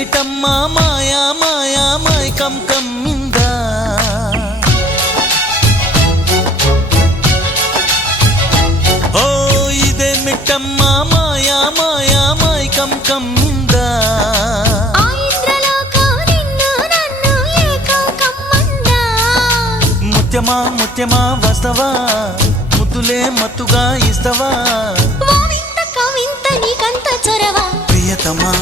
ఇదేమిటమ్మా మాయా మాయా మైకం కమ్మిందా ఓ ఇదేమిటమ్మా మాయా మాయా మైకం కమ్మిందా ముత్యమా ముత్యమా వస్తవా ముద్దులే మత్తుగా ఇస్తవా ప్రియతమా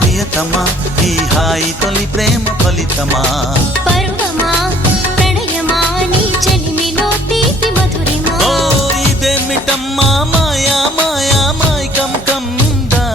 ప్రియతమా ఈ హాయి తొలి ప్రేమ ఫలితమా పరువమా ప్రణయమా నీ చెలిమిలో తీపి మధురిమా ఓ ఇదేమిటమ్మా మాయా మాయా మైకం కమ్మిందా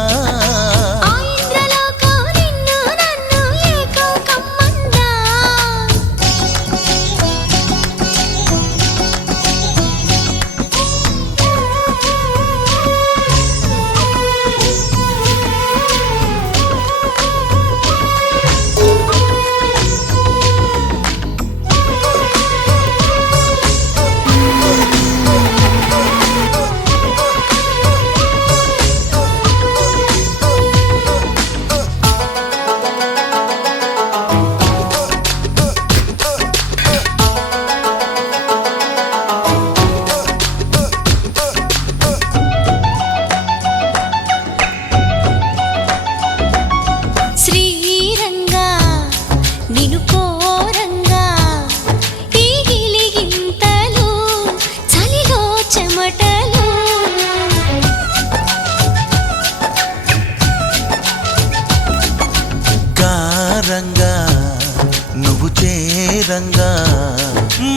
నువ్వు చేరంగా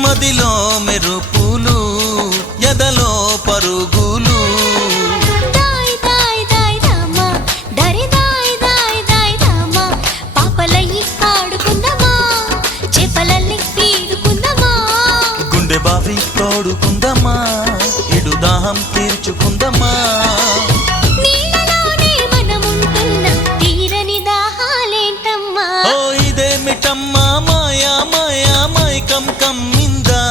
మదిలో మెరుపులు ఎదలో పరుగులు గుండె బావి తోడుకుందమ్మా ఇడు దాహం తీర్చుకుందమ్మా ఇదేమిటమ్మా మాయా మాయా మైకం కమ్మిందా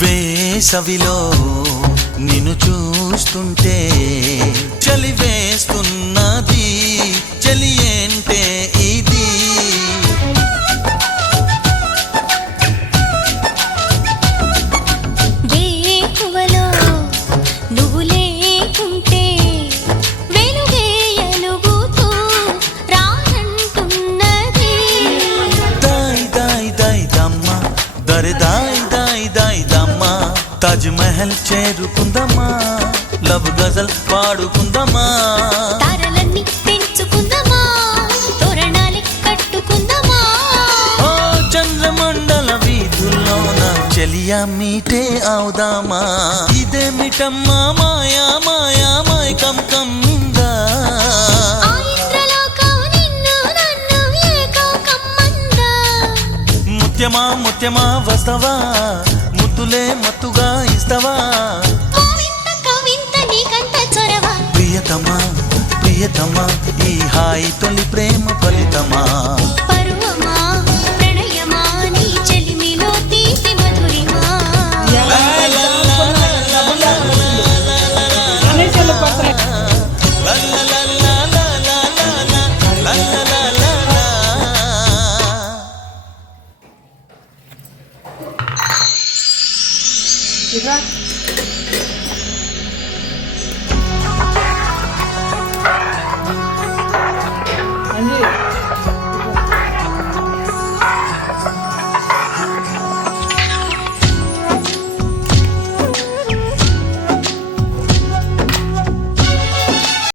వేసవిలో నిన్ను చూస్తుంటే చలి వేస్తున్నది చలి ఏంటే ఇది వేకువలో నువ్వు లేకుంటే వెలుగే ఎలుగుతూ రానంటున్నది దాయ్ దాయ్ దాయ్ దమ్మా దరి దాయ్ దాయ్ దాయ్ దమ్మా తాజ్ మహల్ చేరుకుందమ్మా లవ్ గజల్ పాడుకుందమ్మా తారలన్నీ పెంచుకుందమా తోరణాలు కట్టుకుందమా ఓ చంద్రమండల వీధుల్లోన చెలియా మీటే అవుదామా ఇదేమిటమ్మా మాయా మాయా మైకం కమ్మిందా ముత్యమా ముత్యమా వస్తవా ముద్దులే మత్తుగా ఇస్తవా ప్రియతమా ప్రియతమా ఈ హాయి తొలి ప్రేమ ఫలితమా పరువమా ప్రణయమా నీ చెలిమిలో తీపి మధురిమా Anjir.